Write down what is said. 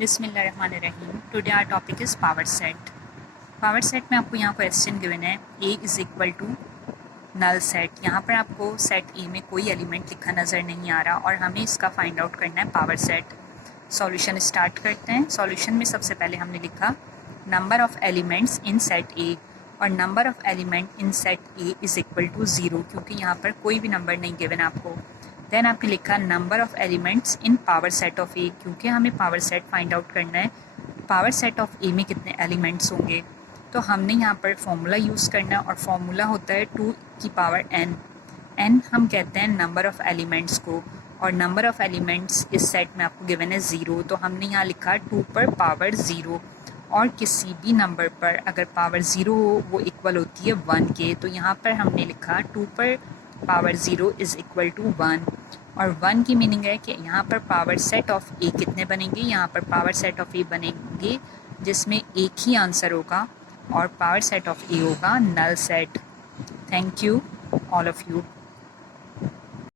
बिस्मिल्लाहिर्रहमानिर्रहीम। Today our topic is power set. Power set में आपको यहाँ क्वेश्चन गिवन है A is equal to null set. यहाँ पर आपको सेट ए में कोई एलिमेंट लिखा नज़र नहीं आ रहा और हमें इसका फाइंड आउट करना है पावर सेट। सॉल्यूशन स्टार्ट करते हैं। सॉल्यूशन में सबसे पहले हमने लिखा number of elements in set A और number of element in set A is equal to zero, क्योंकि यहाँ पर कोई भी नंबर नहीं गिवन आपको। देन आपने लिखा number of elements in power set of A, क्योंकि हमें पावर सेट फाइंड आउट करना है पावर सेट ऑफ ए में कितने एलिमेंट्स होंगे। तो हमने यहाँ पर फॉर्मूला यूज़ करना है और फॉर्मूला होता है 2 की पावर n। n हम कहते हैं नंबर ऑफ़ एलिमेंट्स को, और नंबर ऑफ़ एलिमेंट्स इस सेट में आपको गिवन है 0, तो हमने यहाँ लिखा 2 पर पावर 0। और किसी भी नंबर पर अगर पावर 0 हो वो इक्वल होती है 1 के, तो यहाँ पर हमने लिखा 2 पर पावर 0 इज़ इक्वल टू 1। और 1 की मीनिंग है कि यहाँ पर पावर सेट ऑफ ए कितने बनेंगे, यहाँ पर पावर सेट ऑफ ए बनेंगे जिसमें एक ही आंसर होगा और पावर सेट ऑफ ए होगा null set. Thank you all of you.